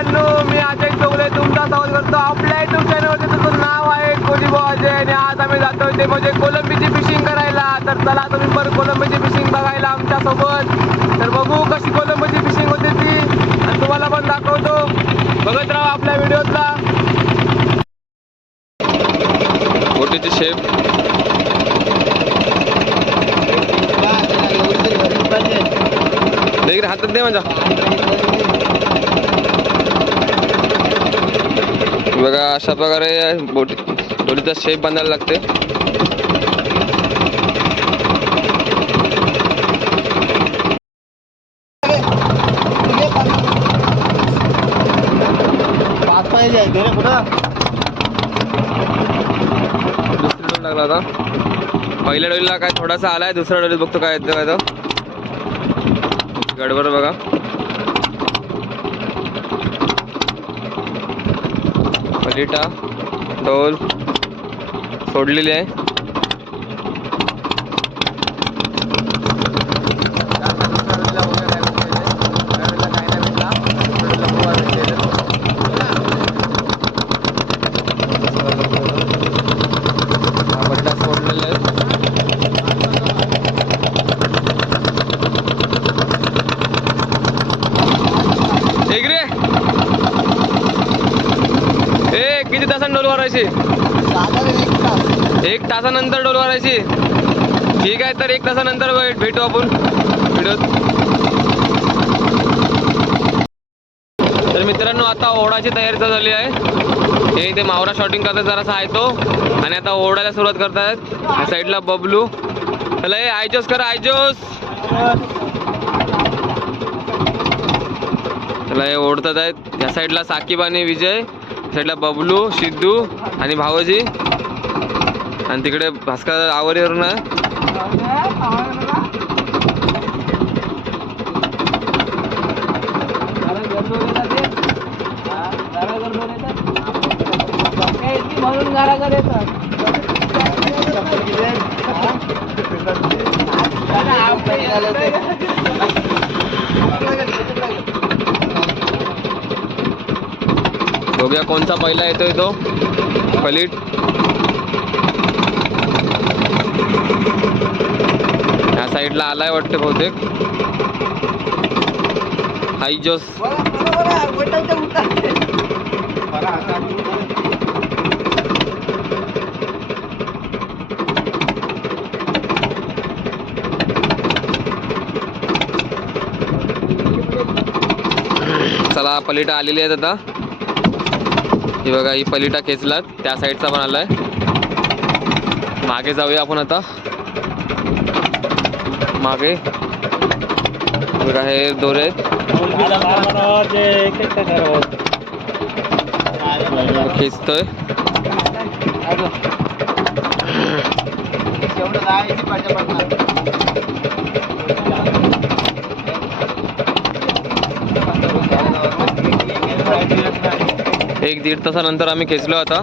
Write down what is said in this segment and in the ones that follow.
मित्रांनो मी अजय चोगले तुमचा स्वागत करतो. आपल्या युट्यूब चॅनलवरती तुमचं नाव आहे कोलिबो अजय. आणि आज आम्ही जातो ते म्हणजे कोलंबीची फिशिंग करायला. तर चला तुम्ही बरं कोलंबीची फिशिंग बघायला आमच्यासोबत. तर बघू कशी कोलंबीची फिशिंग होते ती. आणि तुम्हाला पण दाखवतो. बघत राहा आपल्या व्हिडिओतला. बोटीची शेप हातात दे म्हणजे. बघा अशा प्रकारे बोटी बोटीचा शेप बांधायला लागते. दुसरी लागला आता. पहिल्या डोलीला काय थोडासा आलाय दुसऱ्या डोलीत बघतो काय येतं काय तर गडबड बघा. पलिटा डोल सोडलेली आहे हा बड्डा सोडलेला आहे एक रे ए किती तासांनी डोल मारायची एक तासानंतर डोल मारायची ठीक आहे तर एक तासानंतर भेटू आपण. व्हिडिओत तर मित्रांनो आता ओढाची तयारी झाली आहे. हे इथे मावरा शॉटिंग करतात जरासा आहे तो. आणि आता ओढायला सुरुवात करतायत साईडला बबलू. चला हे आयजोस करा आयजोस. चला हे ओढतात आहेत. या साईडला साकीब आणि विजय. या साईडला बबलू सिद्धू आणि भावजी आणि तिकडे भास्कर आवरीवरून आहे म्हणून घराकडे बघूया कोणता पहिला येतोय तो. पलीट या साईडला आलाय वाटतं बहुतेक. हाई जोस. चला पलिटा आलेली आहेत आता. ही बघा ही पलिटा खेचलात. त्या साईडचा पण आलाय. मागे जाऊया आपण आता. मागे बघा हे दोरे आहेत एक दीड तासानंतर आम्ही खेचलो आता।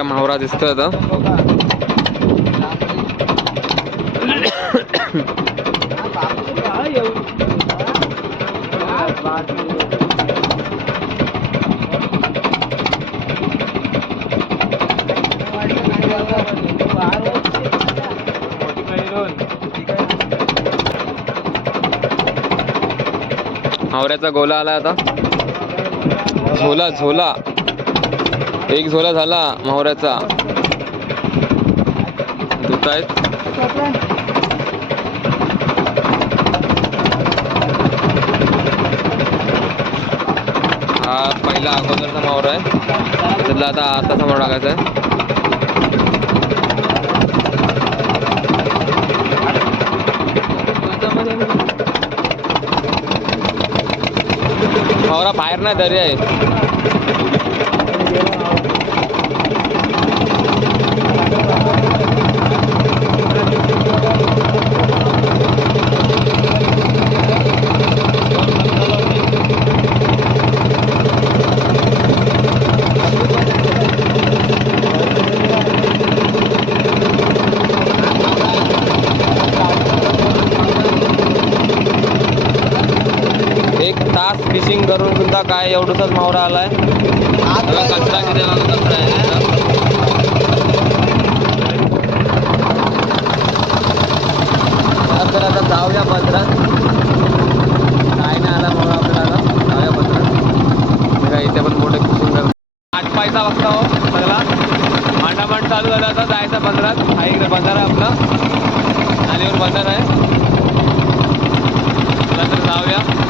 बघा म्हावरा दिसतोय आता. म्हावऱ्याचा गोला आला आता. झोला झोला. एक झोला झाला मोहऱ्याचा. धुत आहेत. हा पहिला अगोदरचा मावरा आहे. त्यातला आता आता समोर टाकायचा आहे. मावरा बाहेर नाही दरी आहे एक तास फिशिंग करून सुद्धा काय एवढंच मावरा आलाय. कचरा किती कचरा आहे तर आता जाऊया पत्रात काय नाही आला म्हणून आपल्याला. जाऊया पत्रात बघा इथे पण मोठे फिशिंग आठ पायचा वाजता हो सगळा. मांडामांड चालू झाला आता जायचा पंधरात हा इकडे बंधार आहे आपला. नालीवर बाजार आहे. चला तर जाऊया.